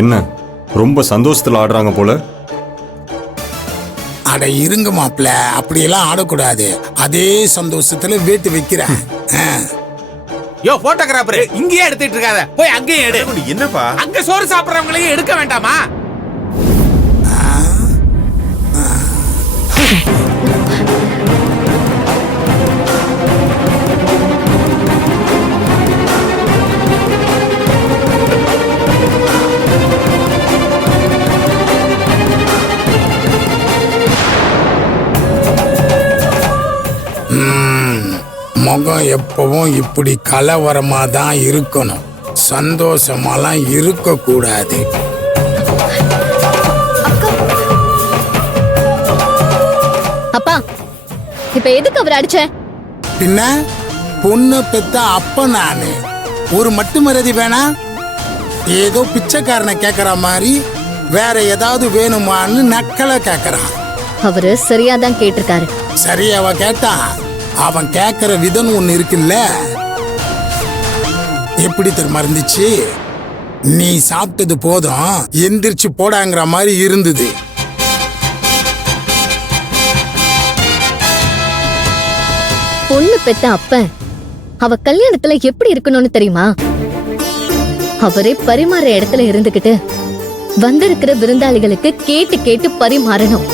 என்ன ரொம்ப சந்தோஷத்துல ஆடுறாங்க போல. அட இருங்க மாப்பிள்ள, அப்படியெல்லாம் ஆடக்கூடாது. அதே சந்தோஷத்துல வேட்டு வைக்கிறேன். யோ போட்டோகிராஃபர், இங்கேயே எடுத்துட்டு இருக்காத, போய் அங்கேயே எடு. என்னப்பா அங்க சோறு சாப்பிடுறவங்களையும் எடுக்க வேண்டாமா? முகம் எப்பவும் இப்படி கலவரமா தான் இருக்கணும், சந்தோஷமாலாம் இருக்கக்கூடாது. அப்பா, இப்ப எதுக்கு அவர் அடிச்ச? பின்ன பொண்ணு பெத்த அப்ப நானு ஒரு மட்டு மறதி வேணா? ஏதோ பிச்சைக்காரனை கேக்குற மாதிரி வேற ஏதாவது வேணுமான்னு நக்கலை கேக்குறான். அவரு சரியாதான் கேட்டிருக்காரு. சரி, அவ கேட்டா அவன் கேக்குற விதம் ஒண்ணு இருக்குல்ல. எப்படி தெரியுமா இருந்துச்சு? நீ சாப்பிட்டது போதும், எந்திரிச்சு போடாங்கிற மாதிரி இருந்தது. பொண்ணு பெத்த அப்ப அவ கல்யாணத்துல எப்படி இருக்கணும்னு தெரியுமா? அவரே பரிமாற இடத்துல இருந்துகிட்டு வந்திருக்கிற விருந்தாளிகளுக்கு கேட்டு கேட்டு பரிமாறணும்.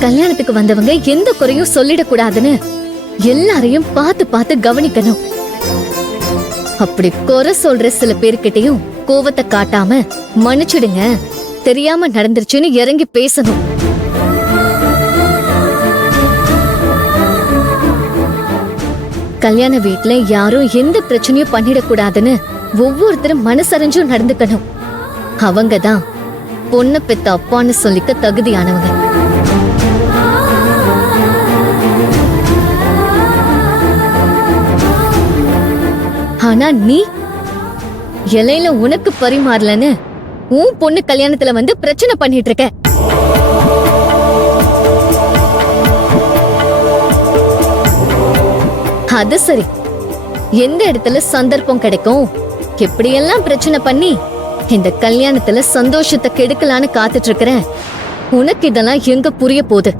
கல்யாணத்துக்கு வந்தவங்க எந்த குறையும் சொல்லிடக்கூடாதுன்னு எல்லாரையும் பார்த்து பார்த்து கவனிக்கணும். அப்படி குறை சொல்ற சில பேர்கிட்டயும் கோவத்தை காட்டாம மன்னிச்சிடுங்க, தெரியாம நடந்துருச்சுன்னு இறங்கி பேசணும். கல்யாண வீட்டுல யாரும் எந்த பிரச்சனையும் பண்ணிடக்கூடாதுன்னு ஒவ்வொருத்தரும் மனசறிஞ்சும் நடந்துக்கணும். அவங்கதான் பொண்ணு பெத்த அப்பான்னு சொல்லிக்க தகுதியானவங்க. ஆனா நீ இலையில உனக்கு பரிமாறலன்னு உன் பொண்ணு கல்யாணத்துல வந்து பிரச்சனை பண்ணிட்டு இருக்க. அது சரி, எந்த இடத்துல சந்தர்ப்பம் கிடைக்கும், எப்படியெல்லாம் பிரச்சனை பண்ணி இந்த கல்யாணத்துல சந்தோஷத்தை கெடுக்கலான்னு காத்துட்டு இருக்கிற உனக்கு இதெல்லாம் எங்க புரிய போகுது?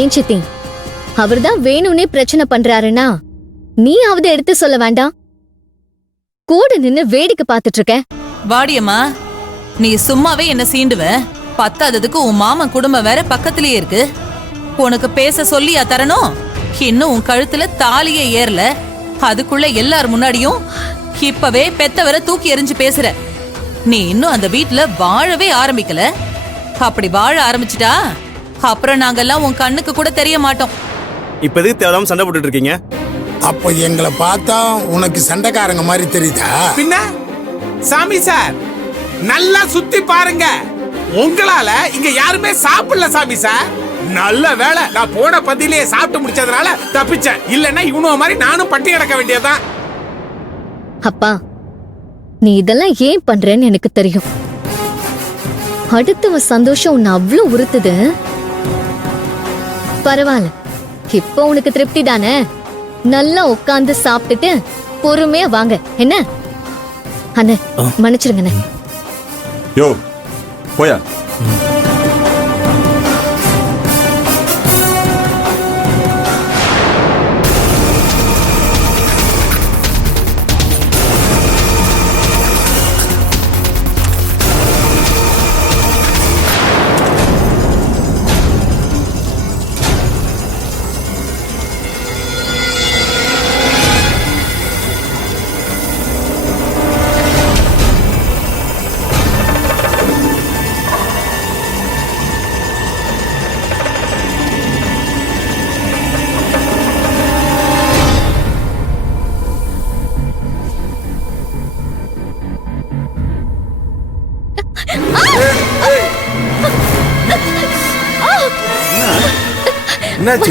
ஏன் சித்தி, அவர்தான் வேணும்னே பிரச்சனை பண்றாருன்னா நீயாவது எடுத்து சொல்ல வேண்டாம்? கூட நின்னு வேடிக்கை பார்த்துட்டு இருக்க. வாடியம்மா, நீ சும்மாவே என்ன சீண்டுவ. பத்தாததுக்கு உன் மாமன் குடும்பம் வேற பக்கத்திலேயே இருக்கு. உனக்கு பேச சொல்லியா தரணும்? இன்னும் உன் கழுத்துல தாலியே ஏறல, அதுக்குள்ள எல்லார் முன்னாடியும் இப்பவே பெத்தவரை தூக்கி எறிஞ்சு பேசுற. நீ இன்னும் அந்த வீட்டுல வாழவே ஆரம்பிக்கல. அப்படி வாழ ஆரம்பிச்சிட்டா அப்புறம் நாங்கெல்லாம் உன் கண்ணுக்கு கூட தெரிய மாட்டோம். இப்போதைக்கு தேவையில்லாம சண்டை போட்டுட்டு இருக்கீங்க. அப்போ எங்களை பார்த்தா உனக்கு சண்டைக்காரங்க மாதிரி தெரியுதா? பின்ன சாமி சார், நல்லா சுத்தி பாருங்க, உங்களால இங்க யாருமே சாப்பிடல சாமி சார். நல்ல வேளை நான் போன பந்தியிலேயே சாப்பிட்டு முடிச்சதுனால தப்பிச்சேன். இல்லன்னா இவனுவ மாதிரி நானும் பட்டி கிடக்க வேண்டியதுதான். அப்பா, நீ இதெல்லாம் ஏன் பண்றேன்னு எனக்கு தெரியும். அடுத்தவ சந்தோஷம் உன்னை அவ்வளவு உறுத்துது. பரவாயில்ல, இப்போ உனக்கு திருப்தி தானே? நல்லா உட்கார்ந்து சாப்பிட்டுட்டு பொறுமையா வாங்க. என்ன அண்ணே, மன்னிச்சிருங்கண்ணே. யோ போயா.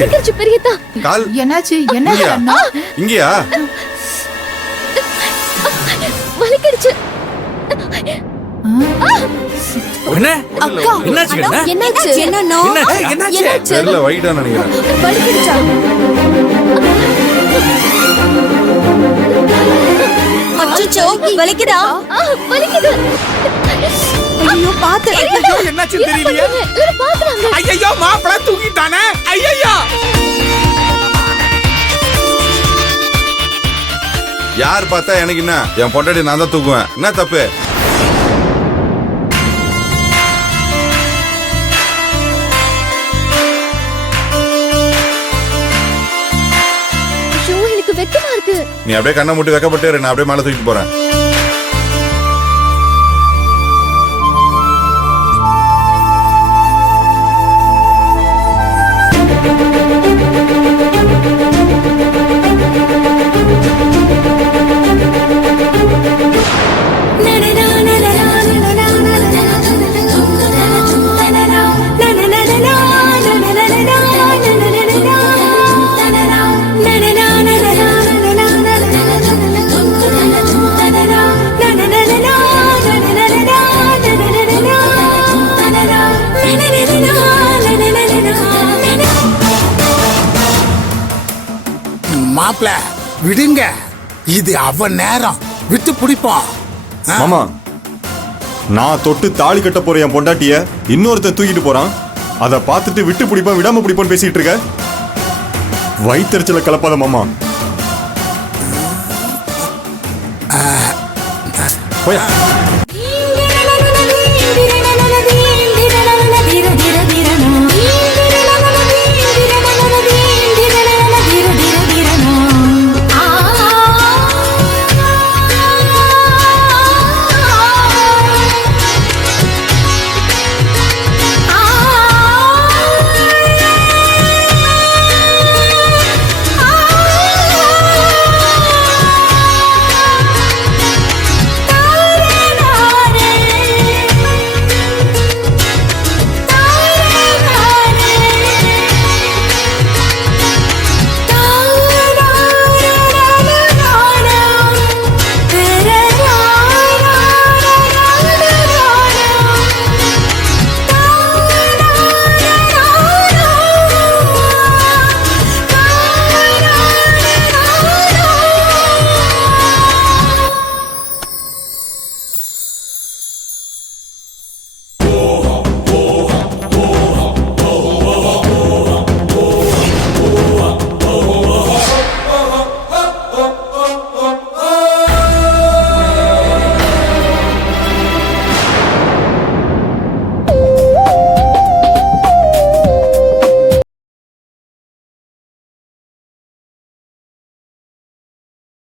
என்னாச்சு பெரியதா? கால் என்னாச்சு? என்ன இங்கயா? வலிக்கிடுச்சு. என்ன அக்கா என்னாச்சு என்ன என்னாச்சு என்னன்னோ? ஏய், என்னாச்சு தெரியல வைட்டா நினைக்கிறேன் வலிக்குதுச்சா அச்சச்சோ வலிக்குதா? வலிக்குது ஐயோ பாத்து. ஐயோ, என்னாச்சு தெரியலையே பாக்குறாங்க ஐயோ மாப்பிள தூக்கிட்டானே ஐயோ யார் பார்த்தா எனக்கு என்ன, என் பொண்டாட்டி நான் தான் தூக்குவேன். என்ன தப்பு? ஐயோ எனக்கு வெக்கமா இருக்கு நீ அப்படியே கண்ணை மூட்டி வைக்கப்பட்டு நான் அப்படியே மேலே தூக்கிட்டு போறேன். மாப்பிள விடுங்க, இது அவன் நேரம், விட்டு பிடிப்போம். மாமா நான் தொட்டு தாலி கட்ட போற என் பொண்டாட்டிய இன்னொருத்தன் தூக்கிட்டு போறான். அதை பார்த்துட்டு விட்டு பிடிப்போம் விடாம பிடிப்போன்னு பேசிட்டு இருக்க. வயிற்றுச்சல கலப்பாத மாமா. போயா